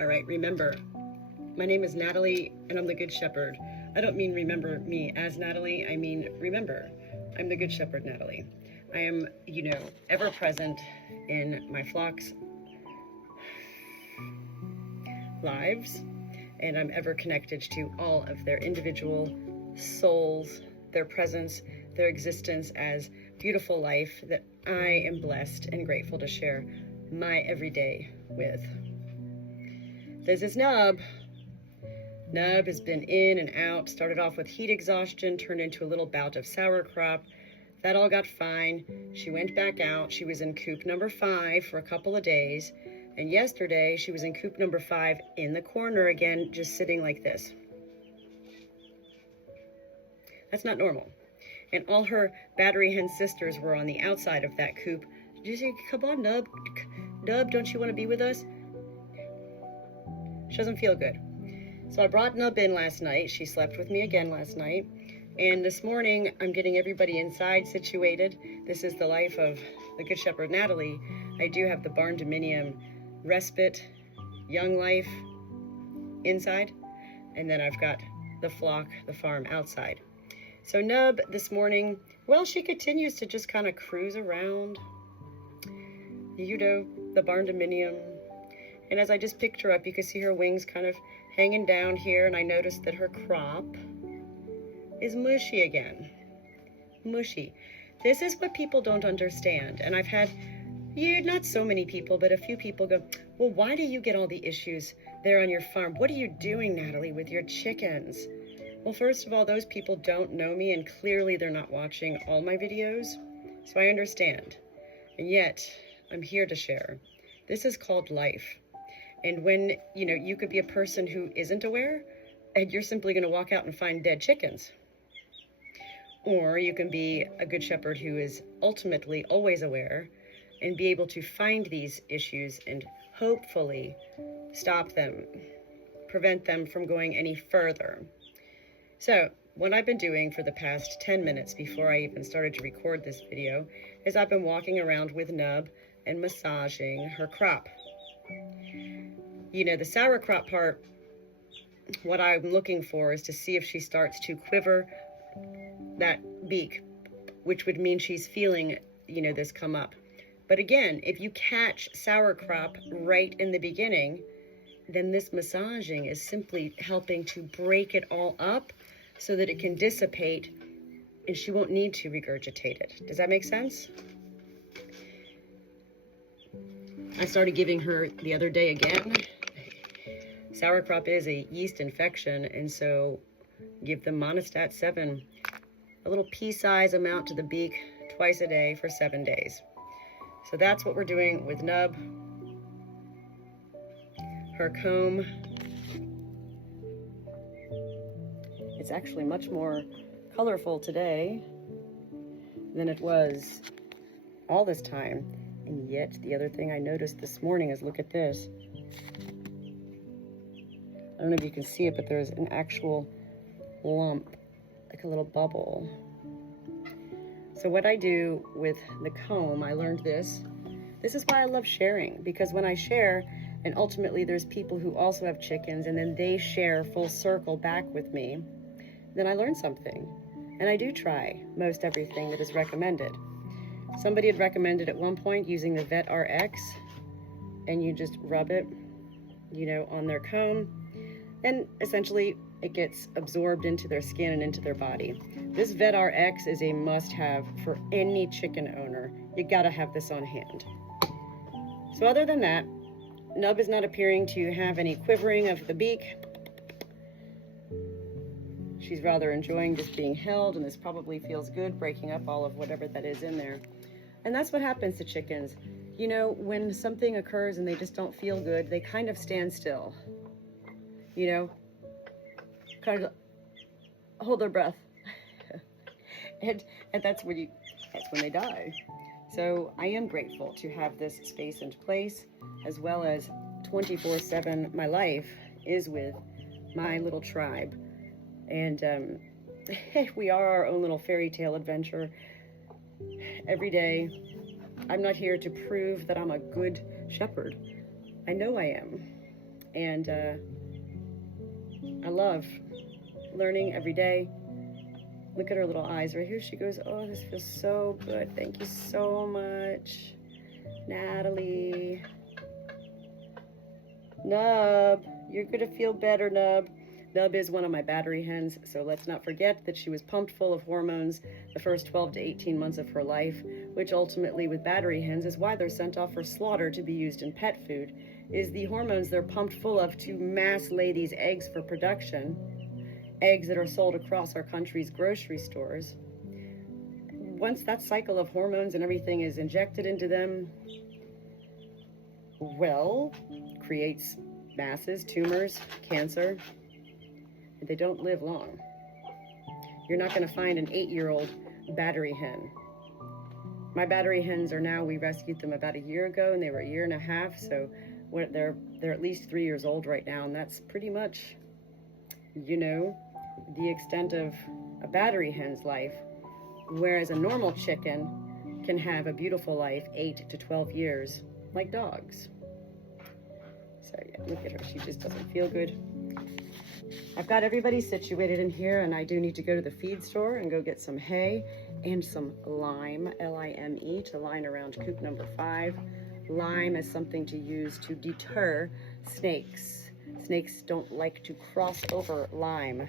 All right, remember, my name is Natalie and I'm the Good Shepherd. I don't mean remember me as Natalie, I mean remember, I'm the Good Shepherd Natalie. I am, ever present in my flock's lives, and I'm ever connected to all of their individual souls, their presence, their existence as beautiful life that I am blessed and grateful to share my everyday with. This is Nub. Nub has been in and out, started off with heat exhaustion, turned into a little bout of sauerkraut. That all got fine. She went back out. She was in coop number 5 for a couple of days. And yesterday, she was in coop number 5 in the corner again, just sitting like this. That's not normal. And all her battery hen sisters were on the outside of that coop. Did you say, come on, Nub? Nub, don't you want to be with us? She doesn't feel good. So I brought Nub in last night. She slept with me again last night. And this morning, I'm getting everybody inside situated. This is the life of the Good Shepherd Natalie. I do have the barn dominium respite, young life inside. And then I've got the flock, the farm outside. So Nub this morning, well, she continues to just kind of cruise around, the barn dominium. And as I just picked her up, you can see her wings kind of hanging down here. And I noticed that her crop is mushy again. Mushy. This is what people don't understand. And I've had, not so many people, but a few people go, well, why do you get all the issues there on your farm? What are you doing, Natalie, with your chickens? Well, first of all, those people don't know me, and clearly they're not watching all my videos. So I understand. And yet, I'm here to share. This is called life. And when, you could be a person who isn't aware, and you're simply going to walk out and find dead chickens. Or you can be a good shepherd who is ultimately always aware and be able to find these issues and hopefully stop them, prevent them from going any further. So what I've been doing for the past 10 minutes before I even started to record this video is I've been walking around with Nub and massaging her crop. The sauerkraut part, what I'm looking for is to see if she starts to quiver that beak, which would mean she's feeling, this come up. But again, if you catch sauerkraut right in the beginning, then this massaging is simply helping to break it all up so that it can dissipate and she won't need to regurgitate it. Does that make sense? I started giving her the other day again. Sauerkraut is a yeast infection, and so give them Monistat 7, a little pea-size amount to the beak twice a day for 7 days. So that's what we're doing with Nub. Her comb, it's actually much more colorful today than it was all this time. And yet, the other thing I noticed this morning is, look at this. I don't know if you can see it, but there's an actual lump, like a little bubble. So what I do with the comb, I learned this. This is why I love sharing, because when I share, and ultimately there's people who also have chickens, and then they share full circle back with me, then I learn something. And I do try most everything that is recommended. Somebody had recommended at one point using the Vet RX, and you just rub it, on their comb, and essentially it gets absorbed into their skin and into their body. This Vet RX is a must-have for any chicken owner. You gotta have this on hand. So other than that, Nub is not appearing to have any quivering of the beak. She's rather enjoying just being held, and this probably feels good, breaking up all of whatever that is in there. And that's what happens to chickens. When something occurs and they just don't feel good, they kind of stand still. Kind of hold their breath. and that's when they die. So I am grateful to have this space and place, as well as 24/7. My life is with my little tribe. And we are our own little fairy tale adventure. Every day, I'm not here to prove that I'm a good shepherd. I know I am. And I love learning every day. Look at her little eyes right here. She goes, oh, this feels so good. Thank you so much, Natalie. Nub, you're gonna feel better, Nub. Nub is one of my battery hens, so let's not forget that she was pumped full of hormones the first 12 to 18 months of her life, which ultimately with battery hens is why they're sent off for slaughter to be used in pet food, is the hormones they're pumped full of to mass lay these eggs for production, eggs that are sold across our country's grocery stores. Once that cycle of hormones and everything is injected into them, well, creates masses, tumors, cancer, and they don't live long. You're not going to find an 8-year-old battery hen. My battery hens are now, we rescued them about a year ago, and they were a year and a half, so they're at least 3 years old right now, and that's pretty much, you know, the extent of a battery hen's life, whereas a normal chicken can have a beautiful life, 8 to 12 years, like dogs. So yeah, look at her, she just doesn't feel good. I've got everybody situated in here, and I do need to go to the feed store and go get some hay and some lime, L-I-M-E, to line around coop number 5. Lime is something to use to deter snakes. Snakes don't like to cross over lime.